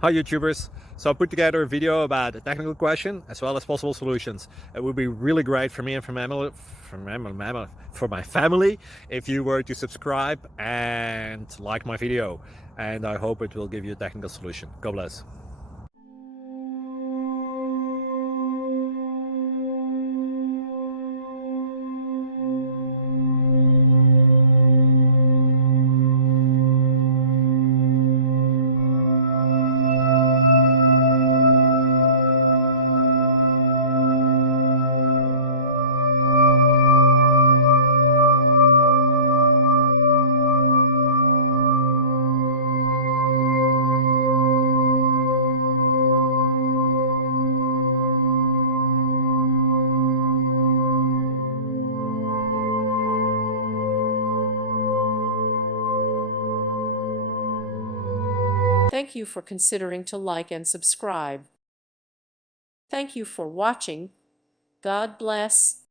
Hi YouTubers! So I put together a video about a technical question as well as possible solutions. It would be really great for me and for my family if you were to subscribe and like my video, and I hope it will give you a technical solution. God bless. Thank you for considering to like and subscribe. Thank you for watching. God bless.